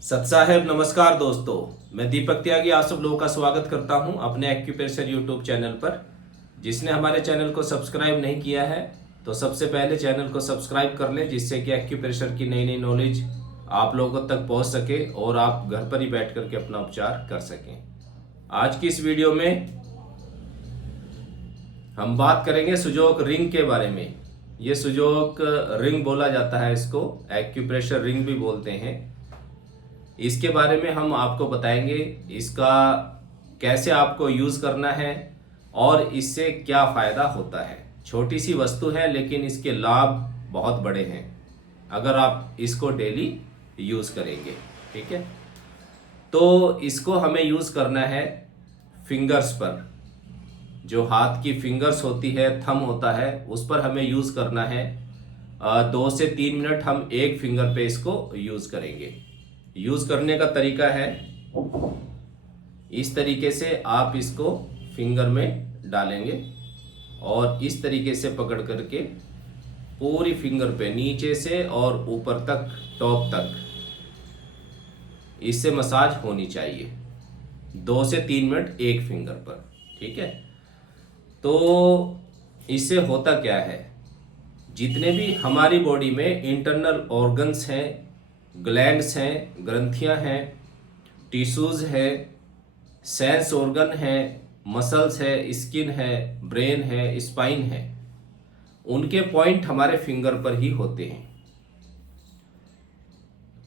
सत साहेब नमस्कार दोस्तों। मैं दीपक त्यागी आप सब लोगों का स्वागत करता हूं अपने एक्यूप्रेशर यूट्यूब चैनल पर। जिसने हमारे चैनल को सब्सक्राइब नहीं किया है तो सबसे पहले चैनल को सब्सक्राइब कर लें, जिससे कि एक्यूप्रेशर की नई नई नॉलेज आप लोगों तक पहुंच सके और आप घर पर ही बैठ करके अपना उपचार कर सकें। आज की इस वीडियो में हम बात करेंगे सुजोक रिंग के बारे में। ये सुजोक रिंग बोला जाता है, इसको एक्यूप्रेशर रिंग भी बोलते हैं। इसके बारे में हम आपको बताएंगे, इसका कैसे आपको यूज़ करना है और इससे क्या फ़ायदा होता है। छोटी सी वस्तु है लेकिन इसके लाभ बहुत बड़े हैं अगर आप इसको डेली यूज़ करेंगे। ठीक है, तो इसको हमें यूज़ करना है फिंगर्स पर। जो हाथ की फिंगर्स होती है, थंब होता है, उस पर हमें यूज़ करना है। 2 से 3 मिनट हम एक फिंगर पे इसको यूज़ करेंगे। यूज़ करने का तरीका है इस तरीके से, आप इसको फिंगर में डालेंगे और इस तरीके से पकड़ करके पूरी फिंगर पे नीचे से और ऊपर तक, टॉप तक इससे मसाज होनी चाहिए 2 से 3 मिनट एक फिंगर पर। ठीक है, तो इससे होता क्या है, जितने भी हमारी बॉडी में इंटरनल ऑर्गन्स हैं, ग्लैंड्स हैं, ग्रंथियां हैं, टिश्यूज है, सेंस ऑर्गन है, मसल्स है, स्किन है, ब्रेन है, स्पाइन है, उनके पॉइंट हमारे फिंगर पर ही होते हैं।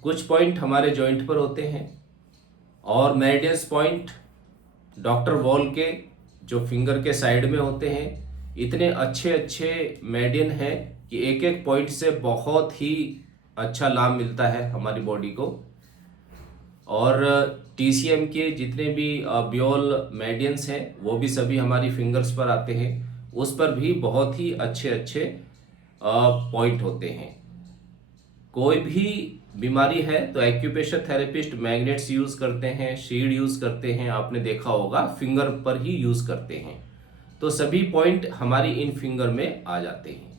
कुछ पॉइंट हमारे जॉइंट पर होते हैं और मेरिडियस पॉइंट डॉक्टर वॉल के जो फिंगर के साइड में होते हैं। इतने अच्छे अच्छे मेरिडियन हैं कि एक एक पॉइंट से बहुत ही अच्छा लाभ मिलता है हमारी बॉडी को। और टीसीएम के जितने भी ब्योल मेरिडियंस हैं वो भी सभी हमारी फिंगर्स पर आते हैं। उस पर भी बहुत ही अच्छे अच्छे पॉइंट होते हैं। कोई भी बीमारी है तो एक्यूप्रेशर थेरेपिस्ट मैग्नेट्स यूज़ करते हैं, शील्ड यूज़ करते हैं, आपने देखा होगा फिंगर पर ही यूज़ करते हैं। तो सभी पॉइंट हमारी इन फिंगर में आ जाते हैं।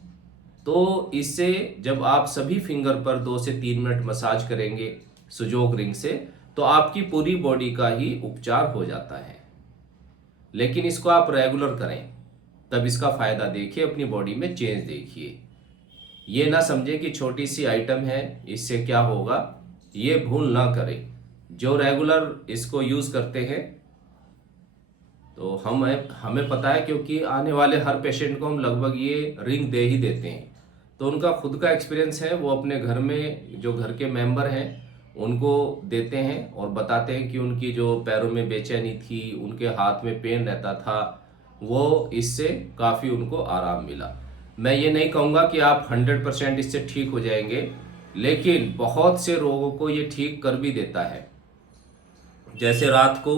तो इससे जब आप सभी फिंगर पर 2 से 3 मिनट मसाज करेंगे सुजोग रिंग से, तो आपकी पूरी बॉडी का ही उपचार हो जाता है। लेकिन इसको आप रेगुलर करें, तब इसका फ़ायदा देखिए, अपनी बॉडी में चेंज देखिए। ये ना समझे कि छोटी सी आइटम है, इससे क्या होगा, ये भूल ना करें। जो रेगुलर इसको यूज़ करते हैं तो हमें पता है, क्योंकि आने वाले हर पेशेंट को हम लगभग ये रिंग दे ही देते हैं। तो उनका खुद का एक्सपीरियंस है, वो अपने घर में जो घर के मेंबर हैं उनको देते हैं और बताते हैं कि उनकी जो पैरों में बेचैनी थी, उनके हाथ में पेन रहता था, वो इससे काफ़ी उनको आराम मिला। मैं ये नहीं कहूँगा कि आप 100% इससे ठीक हो जाएंगे, लेकिन बहुत से रोगों को ये ठीक कर भी देता है। जैसे रात को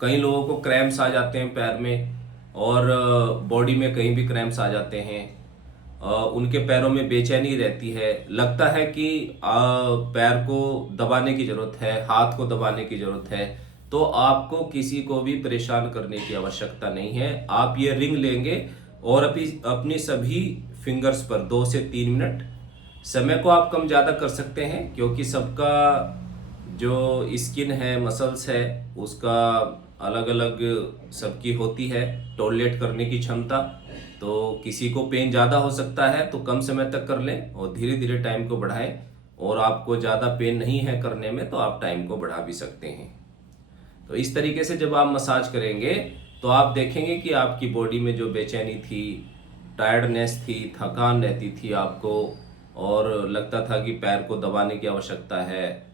कई लोगों को क्रैम्प्स आ जाते हैं पैर में, और बॉडी में कहीं भी क्रैम्प्स आ जाते हैं। उनके पैरों में बेचैनी रहती है, लगता है कि पैर को दबाने की ज़रूरत है, हाथ को दबाने की ज़रूरत है। तो आपको किसी को भी परेशान करने की आवश्यकता नहीं है। आप ये रिंग लेंगे और अपनी सभी फिंगर्स पर 2 से 3 मिनट, समय को आप कम ज़्यादा कर सकते हैं क्योंकि सबका जो स्किन है, मसल्स है, उसका अलग अलग सबकी होती है टॉलरेट करने की क्षमता। तो किसी को पेन ज़्यादा हो सकता है तो कम समय तक कर लें और धीरे धीरे टाइम को बढ़ाएं, और आपको ज़्यादा पेन नहीं है करने में तो आप टाइम को बढ़ा भी सकते हैं। तो इस तरीके से जब आप मसाज करेंगे तो आप देखेंगे कि आपकी बॉडी में जो बेचैनी थी, टायर्डनेस थी, थकान रहती थी आपको, और लगता था कि पैर को दबाने की आवश्यकता है,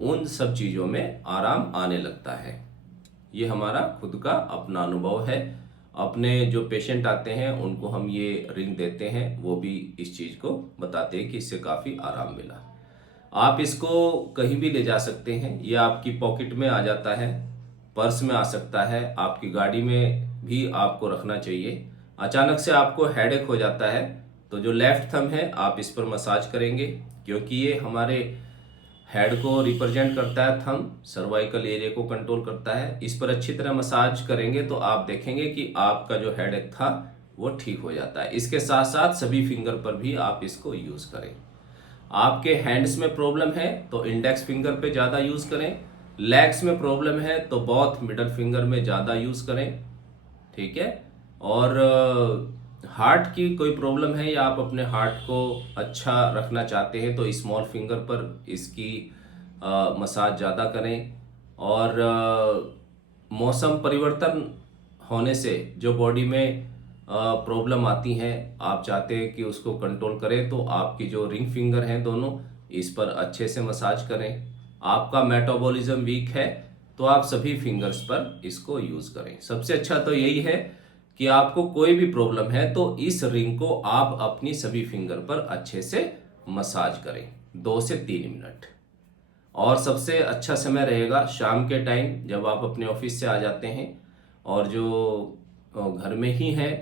उन सब चीज़ों में आराम आने लगता है। ये हमारा खुद का अपना अनुभव है। अपने जो पेशेंट आते हैं उनको हम ये रिंग देते हैं, वो भी इस चीज़ को बताते हैं कि इससे काफ़ी आराम मिला। आप इसको कहीं भी ले जा सकते हैं, ये आपकी पॉकेट में आ जाता है, पर्स में आ सकता है, आपकी गाड़ी में भी आपको रखना चाहिए। अचानक से आपको हेडेक हो जाता है तो जो लेफ्ट थंब है आप इस पर मसाज करेंगे, क्योंकि ये हमारे हेड को रिप्रेजेंट करता है, थंब सर्वाइकल एरिया को कंट्रोल करता है। इस पर अच्छी तरह मसाज करेंगे तो आप देखेंगे कि आपका जो हेडेक था वो ठीक हो जाता है। इसके साथ साथ सभी फिंगर पर भी आप इसको यूज़ करें। आपके हैंड्स में प्रॉब्लम है तो इंडेक्स फिंगर पे ज़्यादा यूज़ करें, लेग्स में प्रॉब्लम है तो बोथ मिडल फिंगर में ज़्यादा यूज़ करें, ठीक है। और हार्ट की कोई प्रॉब्लम है या आप अपने हार्ट को अच्छा रखना चाहते हैं तो स्मॉल फिंगर पर इसकी मसाज ज़्यादा करें। और मौसम परिवर्तन होने से जो बॉडी में प्रॉब्लम आती हैं, आप चाहते हैं कि उसको कंट्रोल करें तो आपकी जो रिंग फिंगर हैं दोनों, इस पर अच्छे से मसाज करें। आपका मेटाबॉलिज्म वीक है तो आप सभी फिंगर्स पर इसको यूज़ करें। सबसे अच्छा तो यही है कि आपको कोई भी प्रॉब्लम है तो इस रिंग को आप अपनी सभी फिंगर पर अच्छे से मसाज करें 2 से 3 मिनट। और सबसे अच्छा समय रहेगा शाम के टाइम जब आप अपने ऑफिस से आ जाते हैं और जो घर में ही हैं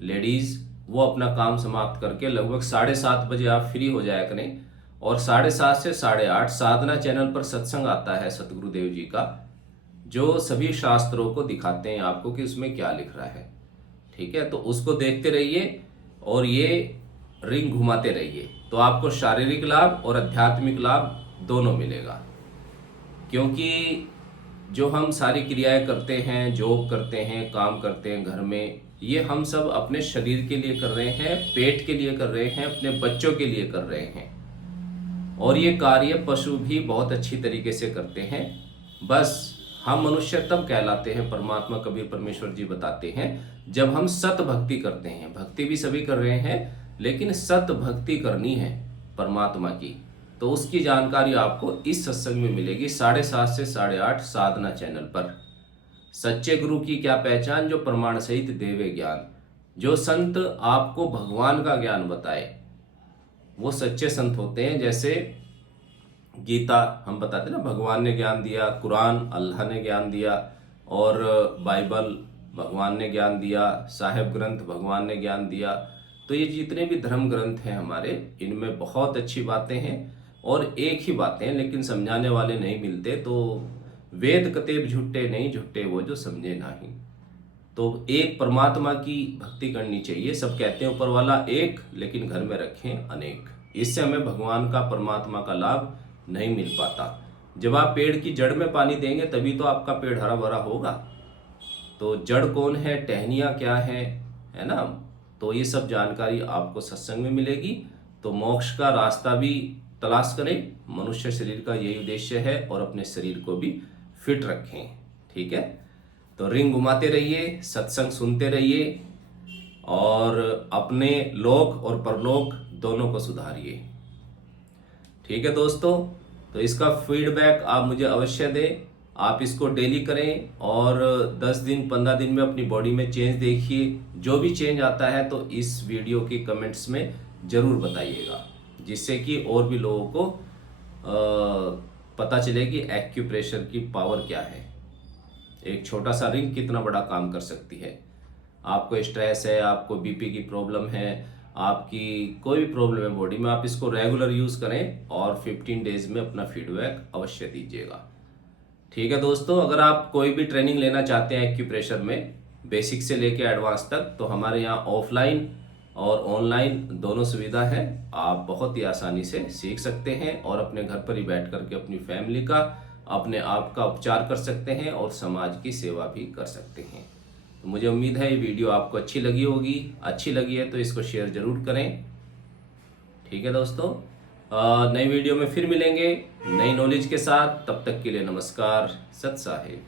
लेडीज़, वो अपना काम समाप्त करके लगभग 7:30 बजे आप फ्री हो जाया करें। और 7:30 से 8:30 साधना चैनल पर सत्संग आता है सतगुरुदेव जी का, जो सभी शास्त्रों को दिखाते हैं आपको कि उसमें क्या लिख रहा है, ठीक है। तो उसको देखते रहिए और ये रिंग घुमाते रहिए तो आपको शारीरिक लाभ और आध्यात्मिक लाभ दोनों मिलेगा। क्योंकि जो हम सारी क्रियाएं करते हैं, जॉब करते हैं, काम करते हैं घर में, ये हम सब अपने शरीर के लिए कर रहे हैं, पेट के लिए कर रहे हैं, अपने बच्चों के लिए कर रहे हैं। और ये कार्य पशु भी बहुत अच्छी तरीके से करते हैं। बस हम मनुष्य तब कहलाते हैं, परमात्मा कबीर परमेश्वर जी बताते हैं, जब हम सत भक्ति करते हैं। भक्ति भी सभी कर रहे हैं लेकिन सत भक्ति करनी है परमात्मा की, तो उसकी जानकारी आपको इस सत्संग में मिलेगी 7:30 से 8:30 साधना चैनल पर। सच्चे गुरु की क्या पहचान, जो प्रमाण सहित देवे ज्ञान। जो संत आपको भगवान का ज्ञान बताए वो सच्चे संत होते हैं। जैसे गीता हम बताते हैं ना, भगवान ने ज्ञान दिया, कुरान अल्लाह ने ज्ञान दिया, और बाइबल भगवान ने ज्ञान दिया, साहिब ग्रंथ भगवान ने ज्ञान दिया। तो ये जितने भी धर्म ग्रंथ हैं हमारे, इनमें बहुत अच्छी बातें हैं और एक ही बातें हैं, लेकिन समझाने वाले नहीं मिलते। तो वेद कतेब झुट्टे नहीं, झुट्टे वो जो समझे नहीं। तो एक परमात्मा की भक्ति करनी चाहिए। सब कहते हैं ऊपर वाला एक, लेकिन घर में रखें अनेक। इससे हमें भगवान का, परमात्मा का लाभ नहीं मिल पाता। जब आप पेड़ की जड़ में पानी देंगे तभी तो आपका पेड़ हरा भरा होगा। तो जड़ कौन है, टहनियाँ क्या है ना। तो ये सब जानकारी आपको सत्संग में मिलेगी। तो मोक्ष का रास्ता भी तलाश करें, मनुष्य शरीर का यही उद्देश्य है, और अपने शरीर को भी फिट रखें, ठीक है। तो रिंग घुमाते रहिए, सत्संग सुनते रहिए, और अपने लोक और परलोक दोनों को सुधारिए, ठीक है दोस्तों। तो इसका फीडबैक आप मुझे अवश्य दें। आप इसको डेली करें और 10 दिन 15 दिन में अपनी बॉडी में चेंज देखिए। जो भी चेंज आता है तो इस वीडियो के कमेंट्स में ज़रूर बताइएगा, जिससे कि और भी लोगों को पता चले कि एक्यूप्रेशर की पावर क्या है। एक छोटा सा रिंग कितना बड़ा काम कर सकती है। आपको स्ट्रेस है, आपको बीपी की प्रॉब्लम है, आपकी कोई भी प्रॉब्लम है बॉडी में, आप इसको रेगुलर यूज़ करें और 15 डेज में अपना फीडबैक अवश्य दीजिएगा, ठीक है दोस्तों। अगर आप कोई भी ट्रेनिंग लेना चाहते हैं एक्यूप्रेशर में, बेसिक से लेके एडवांस तक, तो हमारे यहाँ ऑफलाइन और ऑनलाइन दोनों सुविधा है। आप बहुत ही आसानी से सीख सकते हैं और अपने घर पर ही बैठ करके अपनी फैमिली का, अपने आप का उपचार कर सकते हैं और समाज की सेवा भी कर सकते हैं। तो मुझे उम्मीद है ये वीडियो आपको अच्छी लगी होगी। अच्छी लगी है तो इसको शेयर ज़रूर करें, ठीक है दोस्तों। नई वीडियो में फिर मिलेंगे नई नॉलेज के साथ। तब तक के लिए नमस्कार, सत साहिब।